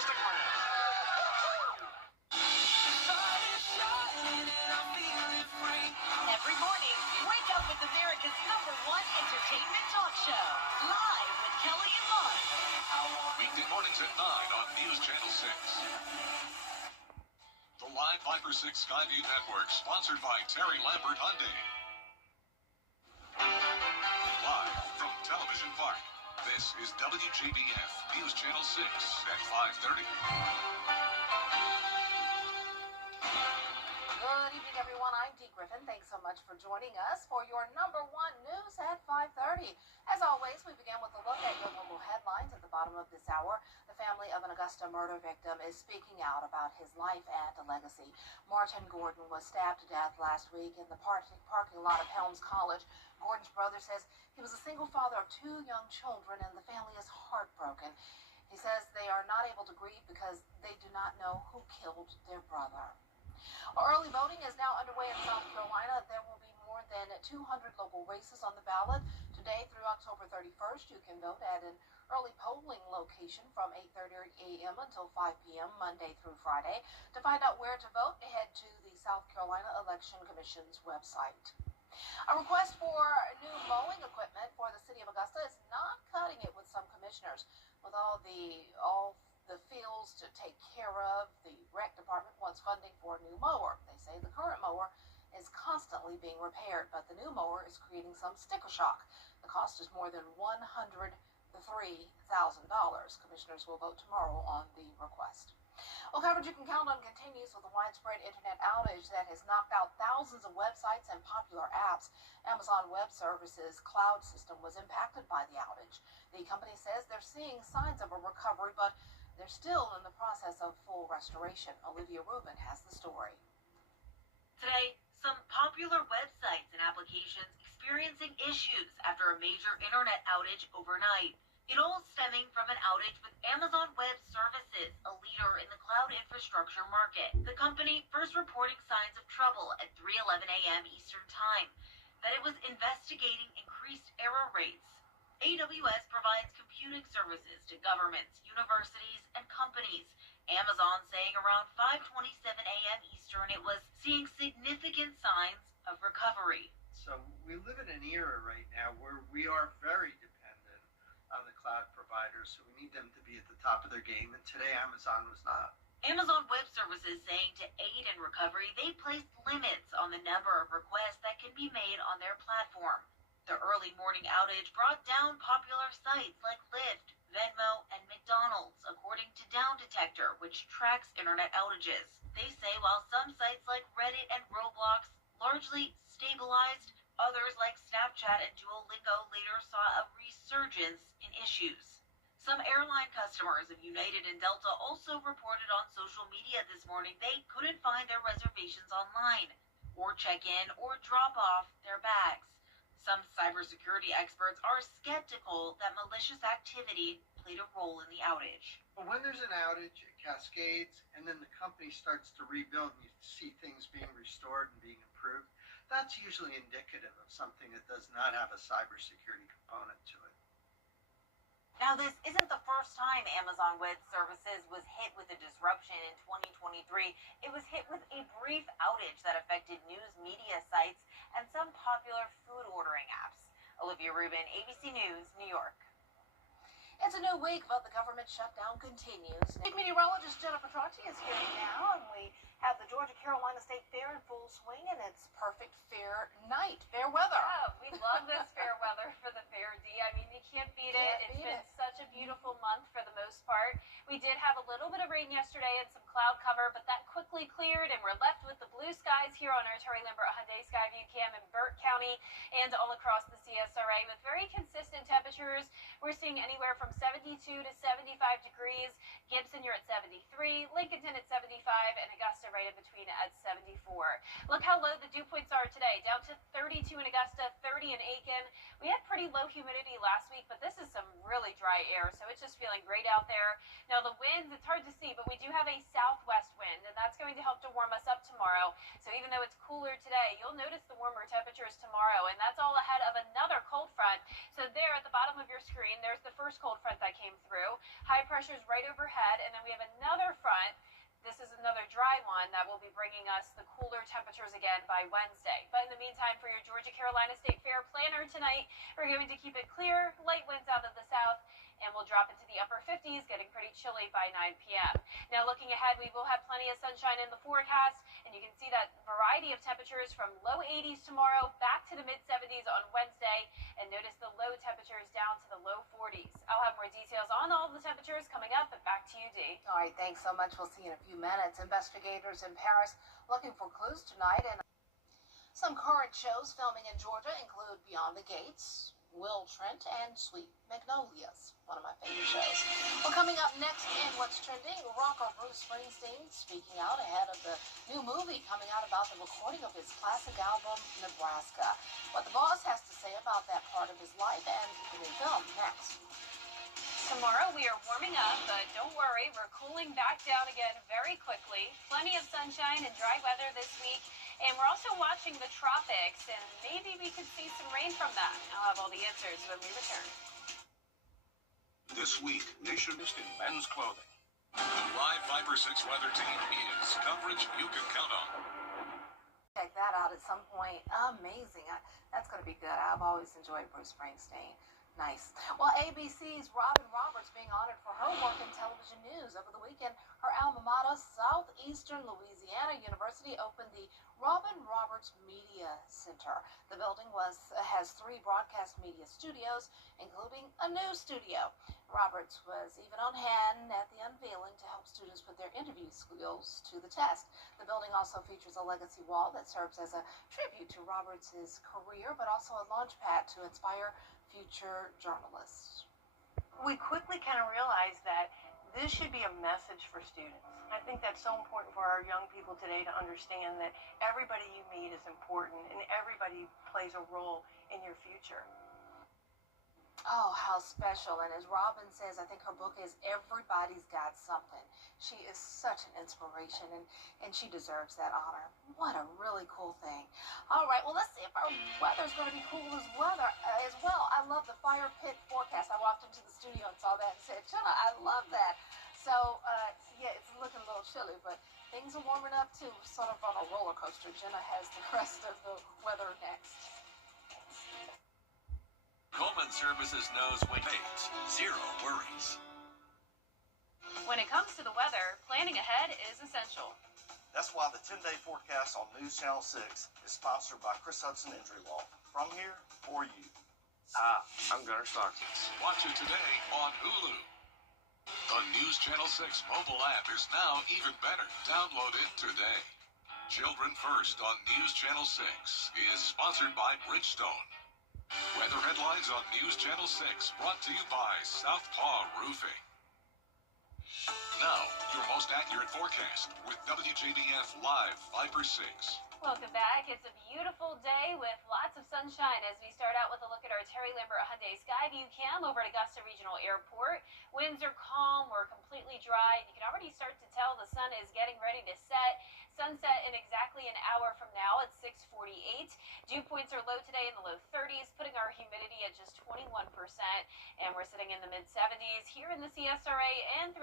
Stick around. Every morning, wake up with America's #1 entertainment talk show. Live with Kelly and Mark. Weekday mornings at 9 on News Channel 6. The Live 5/6 Skyview Network, sponsored by Terry Lambert Hyundai. Live from Television Park, this is WJBF News Channel 6 at 5:30. Good evening, everyone. I'm Dee Griffin. Thanks so much for joining us for your #1 news at 5:30. As always, we begin with a look at your local headlines at the bottom of this hour. The family of an Augusta murder victim is speaking out about his life and legacy. Martin Gordon was stabbed to death last week in the parking lot of Helms College. Gordon's brother says he was a single father of 2 young children, and the family is heartbroken. He says they are not able to grieve because they do not know who killed their brother. Early voting is now underway in South Carolina. There will be more than 200 local races on the ballot. Today through October 31st, you can vote at an early polling location from 8:30 a.m. until 5 p.m. Monday through Friday. To find out where to vote, head to the South Carolina Election Commission's website. A request for new mowing equipment for the city of Augusta is not cutting it with some commissioners. With all the fields to take care of, the rec department wants funding for a new mower. They say the current mower is constantly being repaired, but the new mower is creating some sticker shock. The cost is more than $103,000. Commissioners will vote tomorrow on the request. Well, coverage you can count on continues with a widespread internet outage that has knocked out thousands of websites and popular apps. Amazon Web Services' cloud system was impacted by the outage. The company says they're seeing signs of a recovery, but they're still in the process of full restoration. Olivia Rubin has the story. Today, some popular websites and applications experiencing issues after a major internet outage overnight. It all stemming from an outage with Amazon Web Services, a leader in the cloud infrastructure market. The company first reporting signs of trouble at 3:11 a.m. Eastern Time, that it was investigating increased error rates. AWS provides computing services to governments, universities, and companies. Amazon saying around 5:27 a.m. Eastern it was seeing significant signs of recovery. So we live in an era right now where we are very dependent on the cloud providers, so we need them to be at the top of their game, and today Amazon was not. Amazon Web Services saying to aid in recovery, they placed limits on the number of requests that can be made on their platform. The early morning outage brought down popular sites like Lyft, Venmo, and McDonald's, according to Down Detector, which tracks internet outages. They say while some sites like Reddit and Roblox largely stabilized, others like Snapchat and Duolingo later saw a resurgence in issues. Some airline customers of United and Delta also reported on social media this morning they couldn't find their reservations online, or check in or drop off their bags. Some cybersecurity experts are skeptical that malicious activity played a role in the outage. But when there's an outage, it cascades, and then the company starts to rebuild, and you see things being restored and being improved. That's usually indicative of something that does not have a cybersecurity component to it. Now, this isn't the first time Amazon Web Services was hit with a disruption in 2023. It was hit with a brief outage that affected news media sites and some popular food ordering apps. Olivia Rubin, ABC News, New York. It's a new week, but the government shutdown continues. Meteorologist Jennifer Tracci is here now, and we have the Georgia-Carolina State Fair in full swing, and it's perfect fair night, fair weather. Yeah, we love this fair weather for the fair, Dee. I mean, you can't beat it. It's been such a beautiful month for the most part. We did have a little bit of rain yesterday and some cloud cover, but that quickly cleared, and we're left with the blue skies here on our Terry Lambert Hyundai Skyview Cam in Burt County and all across the CSRA with very consistent temperatures. We're seeing anywhere from 72 to 75 degrees. Gibson, you're at 73. Lincolnton at 75, and Augusta right in between at 74. Look how low the dew points are today. Down to 32 in Augusta, 30 in Aiken. We had pretty low humidity last week, but this is some really dry air, so it's just feeling great out. out there. Now the winds, it's hard to see, but we do have a southwest wind, and that's going to help to warm us up tomorrow. So even though it's cooler today, you'll notice the warmer temperatures tomorrow, and that's all ahead of another cold front. So there at the bottom of your screen, there's the first cold front that came through. High pressure is right overhead, and then we have another front. This is another dry one that will be bringing us the cooler temperatures again by Wednesday. But in the meantime, for your Georgia-Carolina State Fair planner tonight, we're going to keep it clear, light winds out of the south, and we'll drop into the upper 50s, getting pretty chilly by 9 p.m. Now looking ahead, we will have plenty of sunshine in the forecast, and you can see that variety of temperatures from low 80s tomorrow back to the mid-70s on Wednesday, and notice the low temperatures down to the low 40s. I'll have more details on all the temperatures coming up, but back to you, Dee. All right, thanks so much. We'll see you in a few minutes. Investigators in Paris looking for clues tonight, and some current shows filming in Georgia include Beyond the Gates, Will Trent, and Sweet Magnolias, one of my favorite shows. Well, coming up next in What's Trending, rocker Bruce Springsteen speaking out ahead of the new movie coming out about the recording of his classic album, Nebraska. What the boss has to say about that part of his life and the new film next. Tomorrow we are warming up, but don't worry, we're cooling back down again very quickly. Plenty of sunshine and dry weather this week, and we're also watching the tropics, and maybe we could see some rain from that. I'll have all the answers when we return. This week, Nationist in men's clothing. The live Viper 6 weather team is coverage you can count on. Check that out at some point. Amazing. That's going to be good. I've always enjoyed Bruce Springsteen. Nice. Well, ABC's Robin Roberts being honored for her work in television news. Over the weekend, her alma mater, Southeastern Louisiana University, opened the Robin Roberts Media Center. The building has 3 broadcast media studios, including a new studio. Roberts was even on hand at the unveiling to help students put their interview skills to the test. The building also features a legacy wall that serves as a tribute to Roberts' career, but also a launchpad to inspire future journalists. We quickly kind of realized that this should be a message for students. I think that's so important for our young people today to understand that everybody you meet is important and everybody plays a role in your future. Oh, how special. And as Robin says, I think her book is Everybody's Got Something. She is such an inspiration, and she deserves that honor. What a really cool thing. All right, well, let's see if our weather's going to be cool as well. I love the fire pit forecast. I walked into the studio and saw that and said, Jenna, I love that. So, yeah, it's looking a little chilly, but things are warming up, too, sort of on a roller coaster. Jenna has the rest of the weather next. Coleman Services knows when zero worries. When it comes to the weather, planning ahead is essential. That's why the 10-day forecast on News Channel 6 is sponsored by Chris Hudson Injury Law. From here, for you. I'm Gunnar Stockton. Watch it today on Hulu. The News Channel 6 mobile app is now even better. Download it today. Children First on News Channel 6 is sponsored by Bridgestone. Weather headlines on News Channel 6 brought to you by Southpaw Roofing. Now, your most accurate forecast with WJBF Live Viper 6. Welcome back. It's a beautiful day with lots of sunshine as we start out with a look at our Terry Lambert Hyundai Skyview cam over at Augusta Regional Airport. Winds are calm. We're completely dry. You can already start to tell the sun is getting ready to set. Sunset in exactly an hour from now at 6:48. Dew points are low today in the low 30s, putting our humidity at just 21%, and we're sitting in the mid-70s here in the CSRA and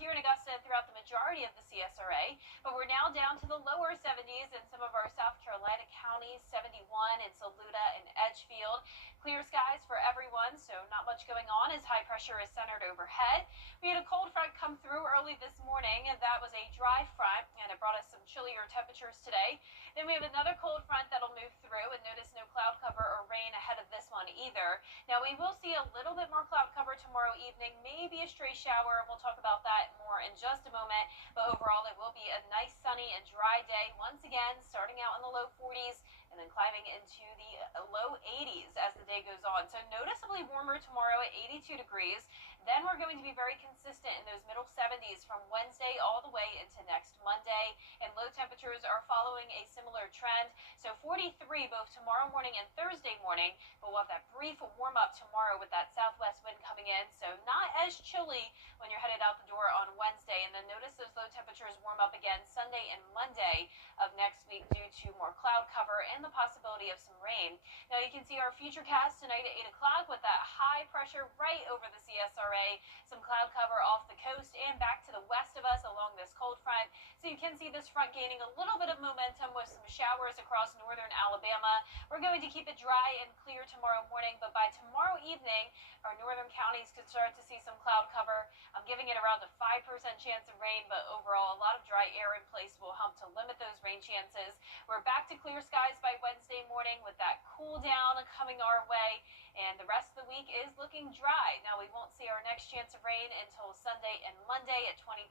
here in Augusta and throughout the majority of the CSRA. But we're now down to the lower 70s in some of our South Carolina counties, 71 in Saluda and Edgefield. Clear skies for everyone, so not much going on as high pressure is centered overhead. We had a cold front come through early this morning, and that was a dry front, and it brought us some chillier temperatures today. Then we have another cold front that'll move through, and notice no cloud cover or rain ahead of this one either. Now we will see a little bit more cloud cover tomorrow evening, maybe a stray shower. We'll talk about that more in just a moment, but overall it will be a nice sunny and dry day once again, starting out in the low 40s, and then climbing into the low 80s as the day goes on. So noticeably warmer tomorrow at 82 degrees. Then we're going to be very consistent in those middle 70s from Wednesday all the way into next Monday. And low temperatures are following a similar trend. So 43 both tomorrow morning and Thursday morning. But we'll have that brief warm up tomorrow with that southwest wind coming in. So not as chilly when you're headed out the door on Wednesday. And then notice those low temperatures warm up again Sunday and Monday of next week due to more cloud cover and the possibility of some rain. Now you can see our future cast tonight at 8 o'clock with that high pressure right over the CSRA. Some cloud cover off the coast and back to the west of us along this cold front. So you can see this front gaining a little bit of momentum with some showers across northern Alabama. We're going to keep it dry and clear tomorrow morning, but by tomorrow evening, our northern counties could start to see some cloud cover. I'm giving it around a 5% chance of rain, but overall a lot of dry air in place will help to limit those rain chances. We're back to clear skies by Wednesday morning with that cool down coming our way, and the rest of the week is looking dry. Now we won't see our next chance of rain until Sunday and Monday at 20%.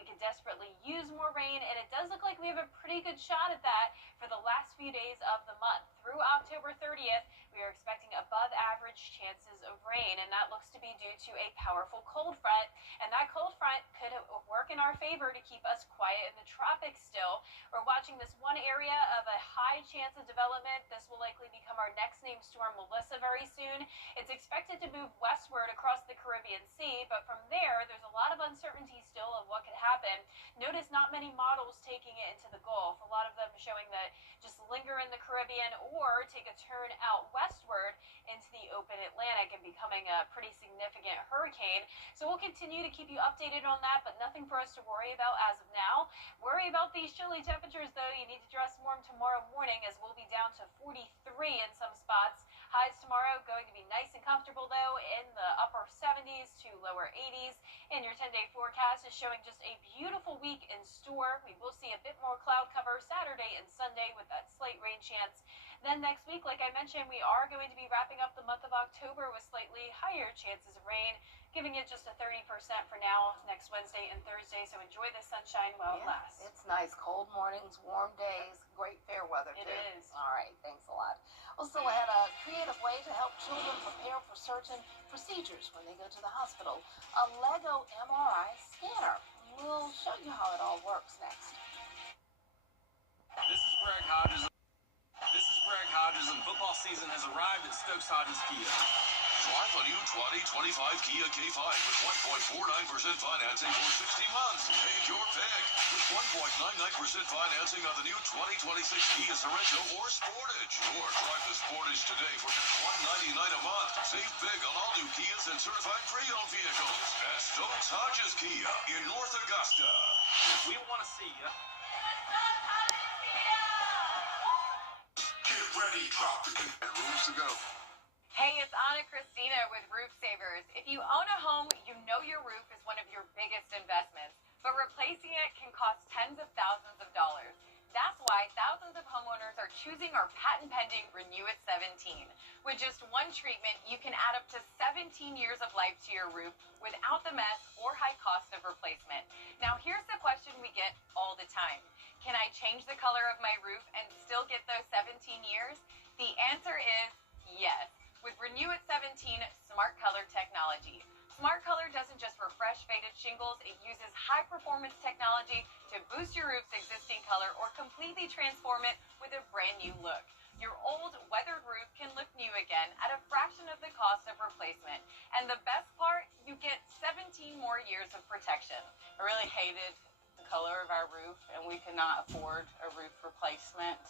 We could desperately use more rain, and it does look like we have a pretty good shot at that for the last few days of the month. Through October 30th, we are expecting above average chances of rain, and that looks to be due to a powerful cold front, and that cold front could work in our favor to keep us quiet in the tropics still. We're watching this one area of a high chance of development. This will likely become our next named storm, Melissa, very soon. It's expected to move westward across the Caribbean Sea, but from there, there's a lot of uncertainty still of what could happen. Notice not many models taking it into the Gulf. A lot of them showing that just linger in the Caribbean or take a turn out westward into the open Atlantic and becoming a pretty significant hurricane. So we'll continue to keep you updated on that, but nothing for us to worry about as of now. Worry about these chilly temperatures, though. You need to dress warm tomorrow morning, as we'll be down to 43 in some spots. Highs tomorrow going to be nice and comfortable, though, in the upper 70s to lower 80s. And your 10-day forecast is showing just a beautiful week in store. We will see a bit more cloud cover Saturday and Sunday with that slight rain chance. Then next week, like I mentioned, we are going to be wrapping up the month of October with slightly higher chances of rain, giving it just a 30% for now next Wednesday and Thursday. So enjoy the sunshine while it lasts. It's nice. Cold mornings, warm days, great fair weather, too. It is. All right. Thanks a lot. We'll still had a creative way to help children prepare for certain procedures when they go to the hospital. A Lego MRI scanner. We'll show you how it all works next. This is Greg Hodges. And football season has arrived at Stokes Hodges Kia. Drive a new 2025 Kia K5 with 1.49% financing for 60 months. Take your pick. With 1.99% financing on the new 2026 Kia Sorento or Sportage. Or drive the Sportage today for just $199 a month. Save big on all new Kias and certified pre-owned vehicles at Stokes Hodges Kia in North Augusta. We want to see you. Get ready, drop the rooms to go. Hey, it's Anna Christina with Roof Savers. If you own a home, you know your roof is one of your biggest investments, but replacing it can cost tens of thousands of dollars. That's why thousands of homeowners are choosing our patent-pending Renew It 17. With just one treatment, you can add up to 17 years of life to your roof without the mess or high cost of replacement. Now, here's the question we get all the time. Can I change the color of my roof and still get those 17 years? The answer is yes. With Renew It 17 Smart Color technology. Smart Color doesn't just refresh faded shingles, it uses high-performance technology to boost your roof's existing color or completely transform it with a brand new look. Your old, weathered roof can look new again at a fraction of the cost of replacement. And the best part, you get 17 more years of protection. I really hated the color of our roof, and we could not afford a roof replacement.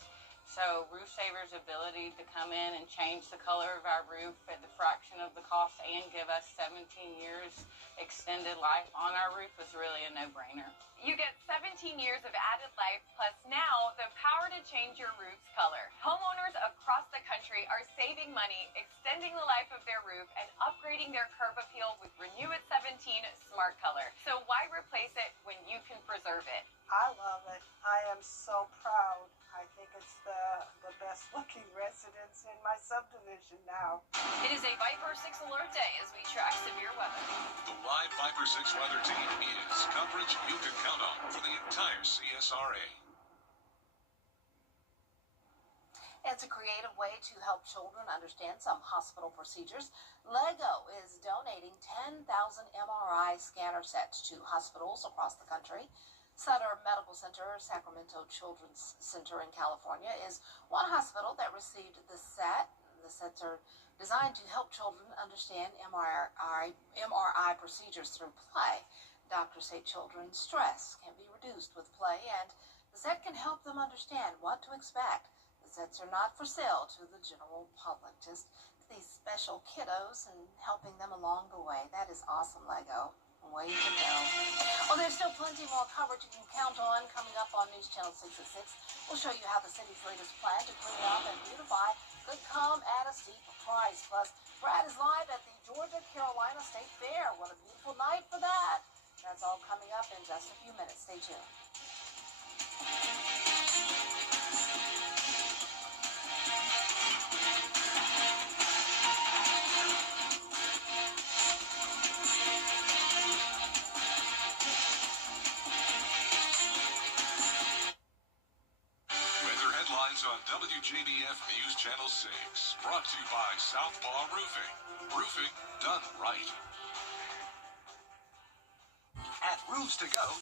So Roof Savers' ability to come in and change the color of our roof at the fraction of the cost and give us 17 years extended life on our roof was really a no-brainer. You get 17 years of added life, plus now the power to change your roof's color. Homeowners across the country are saving money, extending the life of their roof, and upgrading their curb appeal with Renew It 17 Smart Color. So why replace it when you can preserve it? I love it. I am so proud. I think it's the best looking residence in my subdivision now. It is a Viper 6 alert day as we track severe weather. The live Viper 6 weather team is coverage you can count on for the entire CSRA. It's a creative way to help children understand some hospital procedures. Lego is donating 10,000 MRI scanner sets to hospitals across the country. Sutter Medical Center, Sacramento Children's Center in California, is one hospital that received the set. The sets are designed to help children understand MRI procedures through play. Doctors say children's stress can be reduced with play, and the set can help them understand what to expect. The sets are not for sale to the general public, just these special kiddos and helping them along the way. That is awesome, Lego. Way to go. Well, there's still plenty more coverage you can count on coming up on News Channel 6 at 6. We'll show you how the city's latest plan to clean up and beautify could come at a steep price. Plus, Brad is live at the Georgia-Carolina State Fair. What a beautiful night for that. That's all coming up in just a few minutes. Stay tuned. On WJBF News Channel 6, brought to you by Southpaw Roofing. Roofing done right. At Roofs to Go.